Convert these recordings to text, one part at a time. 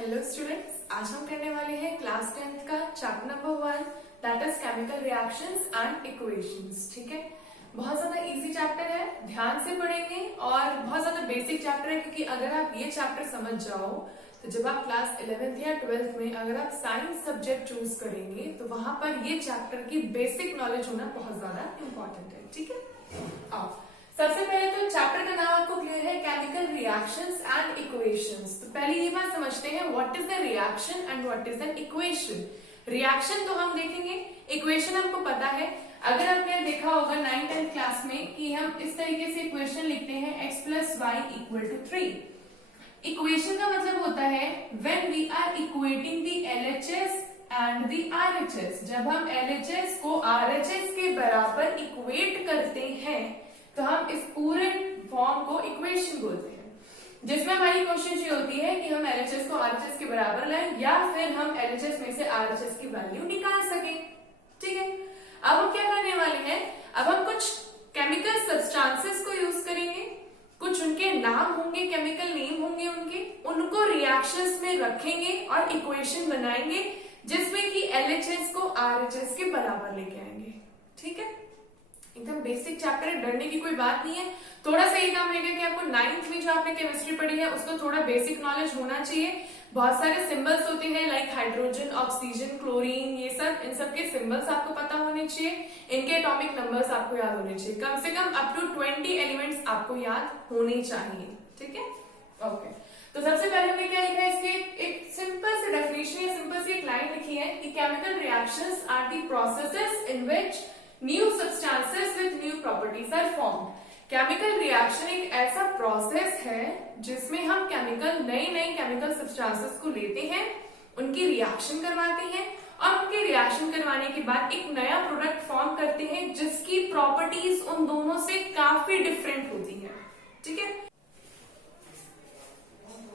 Hello students, आज हम करने वाले हैं क्लास 10th का chapter number 1 that is chemical reactions and equations. ठीक है, बहुत ज्यादा इजी चैप्टर है, ध्यान से पढ़ेंगे और बहुत ज्यादा बेसिक चैप्टर है क्योंकि अगर आप ये चैप्टर समझ जाओ तो जब आप क्लास 11th या 12th में अगर आप साइंस सब्जेक्ट चूज करेंगे तो वहां पर ये चैप्टर की बेसिक नॉलेज होना बहुत ज्यादा इंपॉर्टेंट है। ठीक है, आओ सबसे पहले तो चैप्टर का नाम आपको क्लियर है, केमिकल रिएक्शंस एंड इक्वेशंस। तो पहले ये बात समझते हैं what is the reaction and what is an equation. Reaction तो हम देखेंगे, इक्वेशन हमको पता है। अगर आपने देखा होगा 9th 10th क्लास में कि हम इस तरीके से इक्वेशन लिखते हैं x plus y equal to 3। Equation का मतलब होता है when we are equating the LHS and the RHS। जब हम LHS को RHS के बराबर इक्वेट करते हैं तो हम इस पूरे फॉर्म को इक्वेशन बोलते हैं, जिसमें हमारी कोशिश ये होती है कि हम LHS को RHS के बराबर लाएं या फिर हम LHS में से RHS की वैल्यू निकाल सकें। ठीक है, अब हम क्या करने वाले हैं, अब हम कुछ केमिकल सब्सटेंसेस को यूज करेंगे, कुछ उनके नाम होंगे, केमिकल नेम होंगे उनको रिएक्शंस में रखेंगे और इक्वेशन बनाएंगे जिसमें कि LHS को RHS के बराबर लेके आएंगे। ठीक है, एकदम बेसिक चैप्टर है, डरने की कोई बात नहीं है। थोड़ा सा ये काम रहेगा कि आपको 9th में जो आपने केमिस्ट्री पढ़ी है उसको थोड़ा बेसिक नॉलेज होना चाहिए। बहुत सारे सिंबल्स होते हैं लाइक हाइड्रोजन, ऑक्सीजन, क्लोरीन, ये सब, इन सब के सिंबल्स आपको पता होने चाहिए, इनके एटॉमिक नंबर्स आपको याद होने चाहिए, कम से कम अप टू 20 एलिमेंट्स आपको याद होने चाहिए। ठीक है, ओके। तो सबसे पहले हमने क्या लिखा है, इसके एक सिंपल सी डेफिनेशन या सिंपल सी एक लाइन लिखी है कि chemical reactions are the processes in which new substances with new properties are formed. Chemical reaction एक ऐसा प्रोसेस है जिसमें हम नए केमिकल सब्सटेंसेस को लेते हैं, उनकी रिएक्शन करवाते हैं और उनके रिएक्शन करवाने के बाद एक नया प्रोडक्ट फॉर्म करते हैं जिसकी प्रॉपर्टीज उन दोनों से काफी डिफरेंट होती है। ठीक है,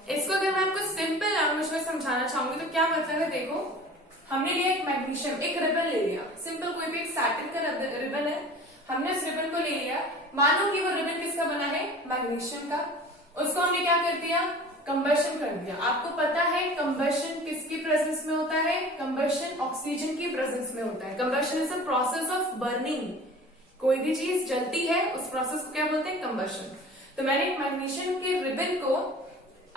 इसको अगर मैं आपको सिंपल लैंग्वेज में समझाना चाहूंगी तो क्या मतलब है, देखो हमने लिया एक मैग्नीशियम, एक रिबन ले लिया, सिंपल कोई भी एक सैटिन का रिबन है, हमने उस रिबन को ले लिया, मानो कि वो रिबन किसका बना है, मैग्नीशियम का। उसको हमने क्या कर दिया, कंबशन कर दिया। आपको पता है कंबशन किसकी प्रेजेंस में होता है, कंबशन ऑक्सीजन की प्रेजेंस में होता है। Combustion is a process of burning, कोई भी चीज जलती है उस प्रोसेस को क्या बोलते हैं, कंबशन। तो मैंने एक मैग्नीशियम के रिबन को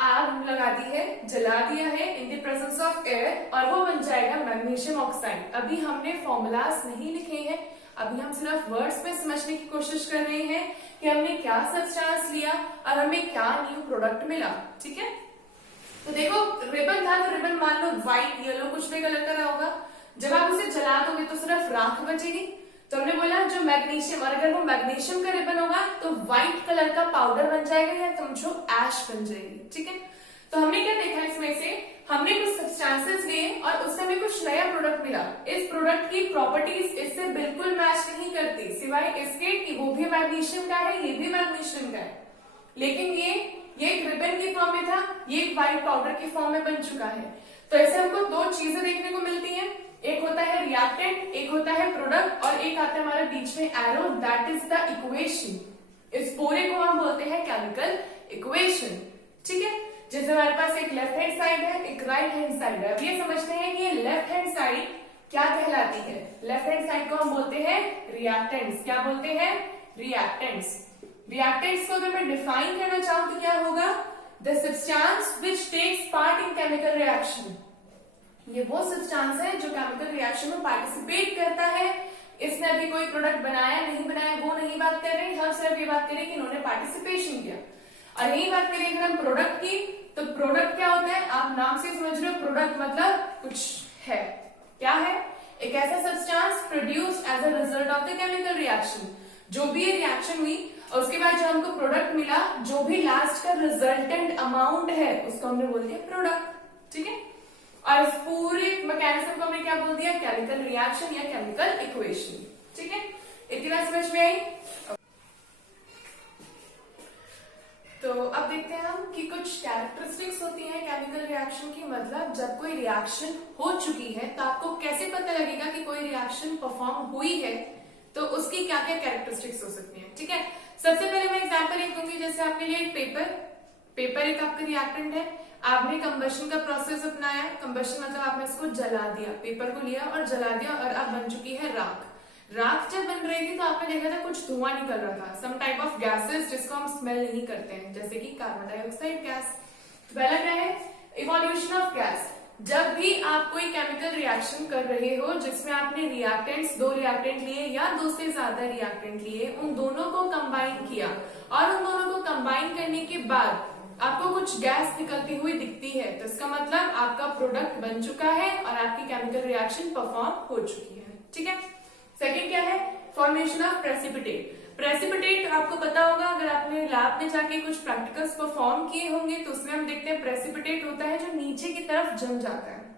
आग लगा दी है, जला दिया है in the presence of air और वो बन जाएगा मैग्नीशियम ऑक्साइड। अभी हमने फॉर्मूलाज नहीं लिखे हैं, अभी हम सिर्फ वर्ड्स में समझने की कोशिश कर रहे हैं कि हमने क्या सब्सटेंस लिया और हमें क्या न्यू प्रोडक्ट मिला। ठीक है, तो देखो रिबन था तो रिबन मान लो व्हाइट, येलो, कुछ भी कलर का रहा होगा। जब आप उसे जला दोगे तो सिर्फ राख बचेगी। तो हमने बोला जो मैग्नीशियम, और अगर वो मैग्नीशियम का रिबन होगा तो व्हाइट कलर का पाउडर बन जाएगा या समझो ऐश बन जाएगी। ठीक है, तो हमने क्या देखा, इसमें से हमने कुछ सब्सटेंसेस लिए और उससे हमें कुछ नया प्रोडक्ट मिला। इस प्रोडक्ट की प्रॉपर्टीज इससे बिल्कुल मैच नहीं करती, सिवाय इसके कि वो भी मैग्नीशियम का है, ये भी मैग्नीशियम का है, लेकिन ये एक रिबन की फॉर्म में था, ये एक व्हाइट पाउडर की फॉर्म में बन चुका है। तो ऐसे हमको दो चीजें देखने को मिलती है, एक होता है रिएक्टेंट, एक होता है प्रोडक्ट और एक आता है हमारे बीच में arrow, that is the equation. इस पूरे को हम बोलते हैं केमिकल इक्वेशन। ठीक है, जैसे हमारे पास एक लेफ्ट हैंड साइड है, एक राइट हैंड साइड है। अब ये समझते हैं कि ये लेफ्ट हैंड साइड क्या कहलाती है, लेफ्ट हैंड साइड को हम बोलते हैं रिएक्टेंट्स। क्या बोलते हैं, रिएक्टेंट्स। रिएक्टेंट्स को अगर मैं डिफाइन करना चाहूं तो क्या होगा, the substance which takes part in chemical reaction. ये वो सब्सटेंस है जो केमिकल रिएक्शन में पार्टिसिपेट करता है। इसने अभी कोई प्रोडक्ट बनाया नहीं बनाया वो नहीं बात कर रहे, हम सिर्फ ये बात करें कि इन्होंने पार्टिसिपेशन किया। और यही बात करें अगर हम प्रोडक्ट की, तो प्रोडक्ट क्या होता है, आप नाम से समझ रहे हो, प्रोडक्ट मतलब कुछ है। क्या है, एक ऐसा substance produce as a result of the chemical reaction. जो भी ये रिएक्शन हुई और उसके बाद जो हमको प्रोडक्ट मिला, जो भी लास्ट का रिजल्टेंट अमाउंट है उसको हमने बोल दिया प्रोडक्ट। ठीक है, और इस पूरे मैकेनिज्म को हमने क्या बोल दिया, केमिकल रिएक्शन या केमिकल इक्वेशन। ठीक है, इतनी बात समझ में आई। तो अब देखते हैं हम कि कुछ कैरेक्टरिस्टिक्स होती हैं केमिकल रिएक्शन की, मतलब जब कोई रिएक्शन हो चुकी है तो आपको कैसे पता लगेगा कि कोई रिएक्शन परफॉर्म हुई है, तो उसकी क्या क्या कैरेक्टरिस्टिक्स हो सकती हैं। ठीक है, सबसे पहले मैं एग्जांपल एक दूंगी, जैसे आपने लिया एक पेपर एक आपका रिएक्टेंट है, आपने कंबशन का प्रोसेस अपनाया। कंबशन मतलब आपने इसको जला दिया, पेपर को लिया और जला दिया और अब बन चुकी है राख। राख जब बन रही थी तो आपने देखा था कुछ धुआं निकल रहा था, सम टाइप ऑफ गैसेस जिसको हम स्मेल नहीं करते हैं, जैसे कि कार्बन डाइऑक्साइड गैस। पहला क्या है, इवोल्यूशन ऑफ गैस। जब भी आप कोई केमिकल रिएक्शन कर रहे हो जिसमें आपने रिएक्टेंट्स, 2 रिएक्टेंट लिए या 2 से ज्यादा रिएक्टेंट लिए, उन दोनों को कंबाइन किया और उन दोनों को कंबाइन करने के बाद आपको कुछ गैस निकलती हुई दिखती है, तो इसका मतलब आपका प्रोडक्ट बन चुका है और आपकी केमिकल रिएक्शन परफॉर्म हो चुकी है। ठीक है। सेकंड क्या है, फॉर्मेशन ऑफ प्रेसिपिटेट। प्रेसिपिटेट आपको पता होगा, अगर आपने लैब में जाके कुछ प्रैक्टिकल्स परफॉर्म किए होंगे तो उसमें हम देखते हैं प्रेसिपिटेट होता है जो नीचे की तरफ जम जाता है।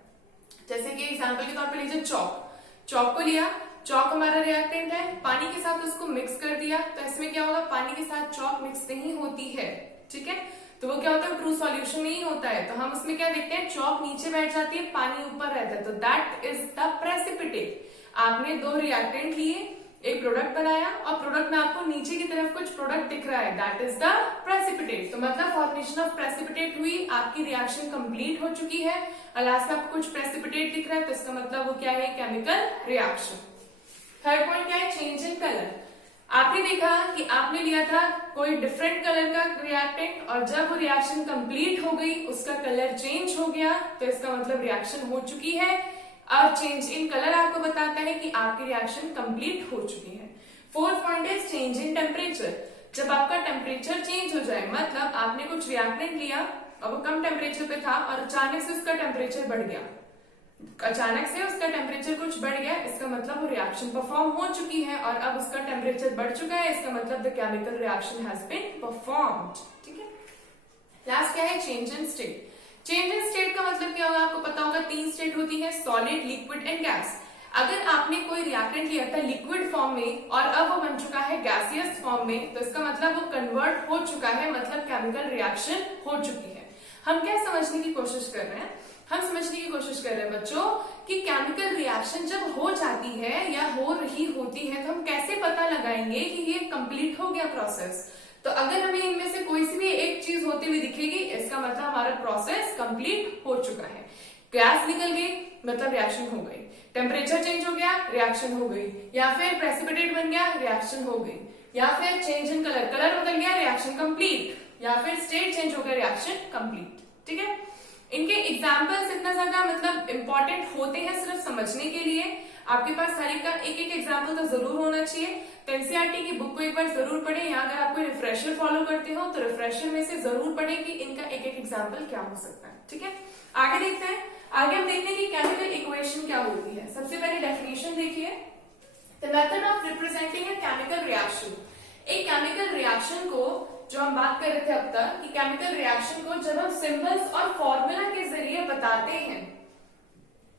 जैसे कि एग्जांपल के तौर पे लीजिए चौक। चौक को लिया, चौक हमारा रिएक्टेंट है, पानी के साथ उसको मिक्स कर दिया, तो इसमें क्या होगा, पानी के साथ चौक मिक्स नहीं होती है। ठीक है, तो वो क्या होता है, ट्रू सॉल्यूशन नहीं होता है, तो हम उसमें क्या देखते हैं, चौक नीचे बैठ जाती है, पानी ऊपर रहता है, तो दैट इज द प्रेसिपिटेट। आपने 2 रिएक्टेंट लिए, एक प्रोडक्ट बनाया और प्रोडक्ट में आपको नीचे की तरफ कुछ प्रोडक्ट दिख रहा है, दैट इज द प्रेसिपिटेट। तो मतलब फॉर्मेशन ऑफ प्रेसिपिटेट हुई, आपकी रिएक्शन कंप्लीट हो चुकी है और लास्ट में आपको कुछ प्रेसिपिटेट दिख रहा है, तो इसका मतलब वो क्या है, केमिकल रिएक्शन। थर्ड पॉइंट क्या है, चेंज इन कलर। आपने देखा कि आपने लिया था कोई डिफरेंट कलर का रिएक्टेंट और जब वो रिएक्शन कंप्लीट हो गई उसका कलर चेंज हो गया, तो इसका मतलब रिएक्शन हो चुकी है। और चेंज इन कलर आपको बताता है कि आपकी रिएक्शन कंप्लीट हो चुकी है। Fourth point is change in temperature. जब आपका टेम्परेचर चेंज हो जाए, मतलब आपने कुछ रिएक्टेंट लिया और वो कम टेम्परेचर पे था और अचानक से उसका टेम्परेचर बढ़ गया, अचानक से उसका टेम्परेचर कुछ बढ़ गया, इसका मतलब वो रिएक्शन परफॉर्म हो चुकी है और अब उसका टेम्परेचर बढ़ चुका है, इसका मतलब the chemical reaction has been performed. ठीक है। लास्ट क्या है, change in state. Change in state का मतलब क्या होगा, आपको पता होगा 3 स्टेट होती है, सॉलिड, लिक्विड एंड गैस। अगर आपने कोई रिएक्टेंट लिया था लिक्विड फॉर्म में और अब वो बन चुका है गैसियस फॉर्म में, तो इसका मतलब वो कन्वर्ट हो चुका है, मतलब केमिकल रिएक्शन हो चुकी है। हम क्या समझने की कोशिश कर रहे हैं, हम समझने की कोशिश कर रहे हैं बच्चों कि केमिकल रिएक्शन जब हो जाती है या हो रही होती है तो हम कैसे पता लगाएंगे कि ये कंप्लीट हो गया प्रोसेस। तो अगर हमें इनमें से कोई सी भी एक चीज होती हुई दिखेगी, इसका मतलब हमारा प्रोसेस कंप्लीट हो चुका है। गैस निकल गई मतलब रिएक्शन हो गई, टेम्परेचर चेंज हो गया, रिएक्शन हो गई, या फिर प्रेसिपिटेट बन गया, रिएक्शन हो गई, या फिर चेंज इन कलर, कलर बदल गया, रिएक्शन कंप्लीट, या फिर स्टेट चेंज हो गया, रिएक्शन कंप्लीट। ठीक है। इनके एग्जाम्पल्स इतना ज्यादा मतलब इंपॉर्टेंट होते हैं सिर्फ समझने के लिए, आपके पास हर एक का एक एक एग्जाम्पल तो जरूर होना चाहिए। तो एनसीईआरटी की बुक को एक बार जरूर पढ़ें, या अगर आप कोई रिफ्रेशर फॉलो करते हो तो रिफ्रेशर में से जरूर पढ़ें कि इनका एक एक एग्जाम्पल क्या हो सकता है। ठीक है, आगे देखते हैं। आगे हम देखते हैं कि केमिकल इक्वेशन क्या होती है। सबसे पहले डेफिनेशन देखिए, the method of representing a chemical reaction. एक केमिकल रिएक्शन को, जो हम बात कर रहे थे अब तक कि केमिकल रिएक्शन को जब हम सिंबल्स और फॉर्मूला के जरिए बताते हैं,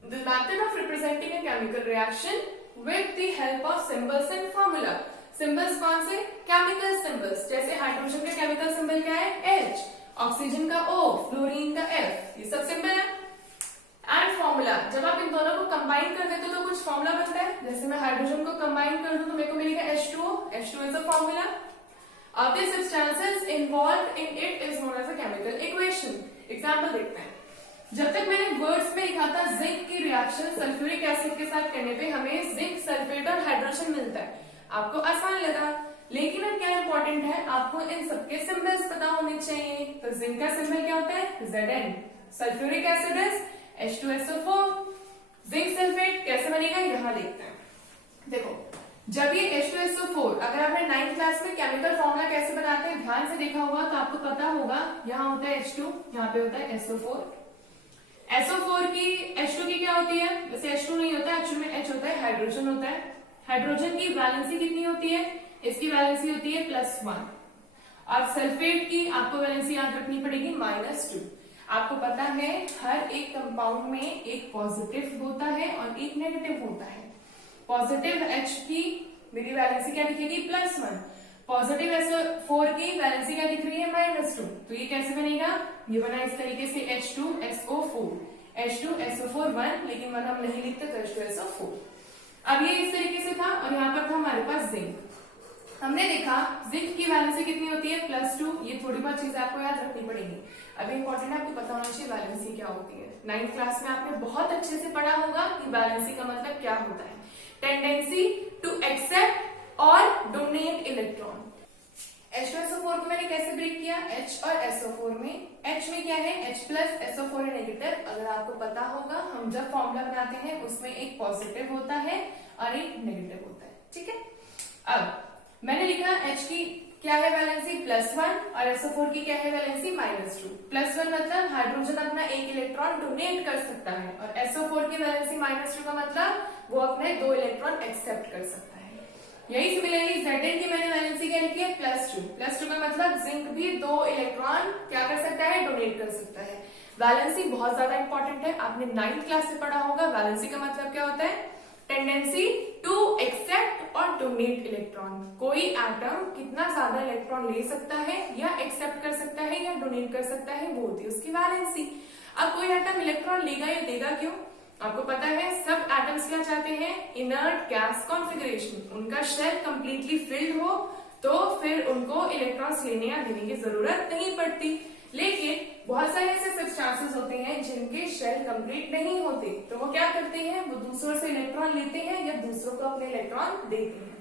the method of representing a chemical reaction with the help of symbols and formula. Symbols कौन से, केमिकल सिंबल्स, जैसे हाइड्रोजन का केमिकल सिंबल क्या है, H, ऑक्सीजन का O, फ्लोरीन का F, ये सब सिंबल है। एंड फॉर्मूला, जब आप इन दोनों को कंबाइन कर देते हो तो कुछ फॉर्मूला बनता है, जैसे मैं हाइड्रोजन को कंबाइन कर दूं तो मेरे को मिलेगा H2O, H2 is a formula. Of the substances involved in it is known as a chemical equation. Example देखते हैं। जब तक मैंने वर्ड्स में लिखा था जिंक की रिएक्शन सल्फ्यूरिक एसिड के साथ करने पे हमें जिंक सल्फेट और हाइड्रोजन मिलता है, आपको आसान लगा। लेकिन अब क्या इंपॉर्टेंट है, आपको इन सबके सिंबल्स पता होने चाहिए। तो जिंक का सिंबल क्या होता है, Zn, sulphuric acid is H2SO4, zinc sulphate कैसे बनेगा यहाँ देखते हैं। देखो, जब ये H2SO4, अगर आपने 9th क्लास में केमिकल फॉर्मूला कैसे बनाते हैं ध्यान से देखा होगा तो आपको पता होगा, यहाँ होता है H2, यहाँ पे होता है SO4। SO4 की, H2 की क्या होती है, वैसे H2 नहीं होता, एक्चुअली में H होता है, हाइड्रोजन होता है। हाइड्रोजन की वैलेंसी कितनी होती है, इसकी वैलेंसी होती है +1, और सल्फेट की आपको वैलेंसी याद रखनी पड़ेगी -2। आपको पता है हर एक कंपाउंड में एक पॉजिटिव होता है और एक नेगेटिव होता है। पॉजिटिव H की मेरी वैलेंसी क्या दिखेगी, +1, पॉजिटिव SO4 की वैलेंसी क्या दिख रही है, -2। तो ये कैसे बनेगा, ये बना इस तरीके से H2SO4, H2SO4 1, लेकिन 1 हम नहीं लिखते तो H2SO4। अब ये इस तरीके से था और यहाँ पर था हमारे पास जिंक। हमने देखा जिंक की वैलेंसी कितनी होती है +2। ये थोड़ी बहुत चीजें आपको याद रखनी पड़ेगी। अभी इंपॉर्टेंट है, आपको पता होना चाहिए वैलेंसी क्या होती है। 9th क्लास में आपने बहुत अच्छे से पढ़ा होगा कि वैलेंसी का मतलब क्या होता है। टेंडेंसी टू एक्सेप्ट और डोनेट इलेक्ट्रॉन। H2SO4 को मैंने कैसे ब्रेक किया, H और SO4 में। H में क्या है, H प्लस SO4 है नेगेटिव। अगर आपको पता होगा, हम जब फॉर्मूला बनाते हैं उसमें एक पॉजिटिव होता है और एक नेगेटिव होता है, ठीक है। अब मैंने लिखा H की क्या है वैलेंसी +1 और SO4 की क्या है वैलेंसी -2। +1 मतलब हाइड्रोजन अपना एक इलेक्ट्रॉन डोनेट कर सकता है और SO4 की वैलेंसी -2 का मतलब वो अपने 2 इलेक्ट्रॉन एक्सेप्ट कर सकता है। यही सिमिलरली Zn की मैंने वैलेंसी क्या लिखी है +2 का मतलब जिंक भी 2 इलेक्ट्रॉन क्या कर सकता है, डोनेट कर सकता है। वैलेंसी बहुत ज्यादा इंपॉर्टेंट है, आपने 9th क्लास से पढ़ा होगा। वैलेंसी का मतलब क्या होता है, टेंडेंसी टू एक्सेप्ट और डोनेट इलेक्ट्रॉन। कोई एटम कितना ज्यादा इलेक्ट्रॉन ले सकता है या एक्सेप्ट कर सकता है या डोनेट कर सकता है, वो होती है उसकी वैलेंसी। अब कोई एटम इलेक्ट्रॉन लेगा या देगा क्यों, आपको पता है सब एटम्स क्या चाहते हैं, इनर्ट गैस कॉन्फिगरेशन। उनका शेल कंप्लीटली फिल्ड हो तो फिर उनको इलेक्ट्रॉन्स लेने या देने की जरूरत नहीं पड़ती। लेकिन बहुत सारे ऐसे सब्सटेंसेस होते हैं जिनके शेल कंप्लीट नहीं होते, तो वो क्या करते हैं, वो दूसरों से इलेक्ट्रॉन लेते हैं या दूसरों को अपने इलेक्ट्रॉन देते हैं।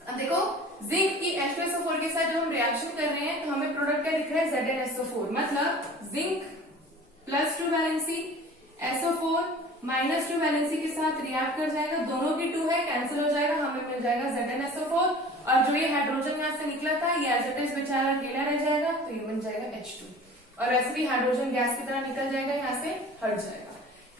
अब देखो जिंक की H2SO4 के साथ जब हम रिएक्शन कर रहे हैं तो हमें प्रोडक्ट क्या दिख रहा है, ZnSO4। मतलब जिंक +2 वैलेंसी, SO4 -2 वैलेंसी के साथ रिएक्ट कर जाएगा। दोनों की 2 है, कैंसिल हो जाएगा, हमें मिल जाएगा ZnSO4। और जो ये हाइड्रोजन यहाँ से निकला था ये एज इट इज बेचारा अकेला रह जाएगा, तो ये बन जाएगा H2। और ऐसे भी हाइड्रोजन गैस की तरह निकल जाएगा, यहाँ से हट जाएगा।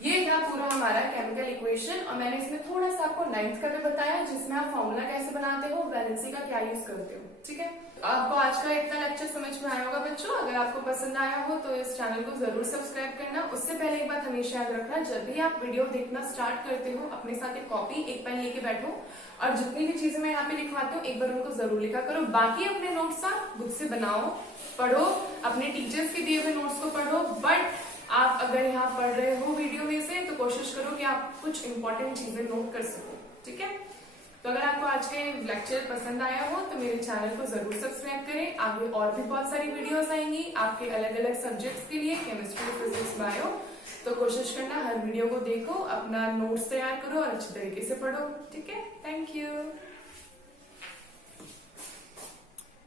ये था पूरा हमारा केमिकल इक्वेशन। और मैंने इसमें थोड़ा सा आपको 9th का भी बताया, जिसमें आप फॉर्मूला कैसे बनाते हो, वैलेंसी का क्या यूज करते हो, ठीक है। आपको आज का इतना लेक्चर समझ में आया होगा बच्चों। अगर आपको पसंद आया हो तो इस चैनल को जरूर सब्सक्राइब करना। उससे पहले एक बात हमेशा याद रखना, जब भी आप वीडियो देखना स्टार्ट करते हो अपने साथ एक कॉपी एक पेन लेके बैठो और जितनी भी चीजें मैं यहाँ पे लिखवाती हूँ एक बार उनको जरूर लिखा करो। बाकी अपने नोट्स आप बुक से बनाओ, पढ़ो, अपने टीचर्स के दिए हुए नोट्स को पढ़ो। बट आप अगर यहाँ पढ़ रहे हो वीडियो में से तो कोशिश करो कि आप कुछ इंपॉर्टेंट चीजें नोट कर सको, ठीक है। तो अगर आपको आज के लेक्चर पसंद आया हो तो मेरे चैनल को जरूर सब्सक्राइब करें। आगे और भी बहुत सारी वीडियोस आएंगी आपके अलग अलग सब्जेक्ट्स के लिए, केमिस्ट्री, फिजिक्स, बायो। तो कोशिश करना हर वीडियो को देखो, अपना नोट्स तैयार करो और अच्छी तरीके से पढ़ो, ठीक है। Thank you.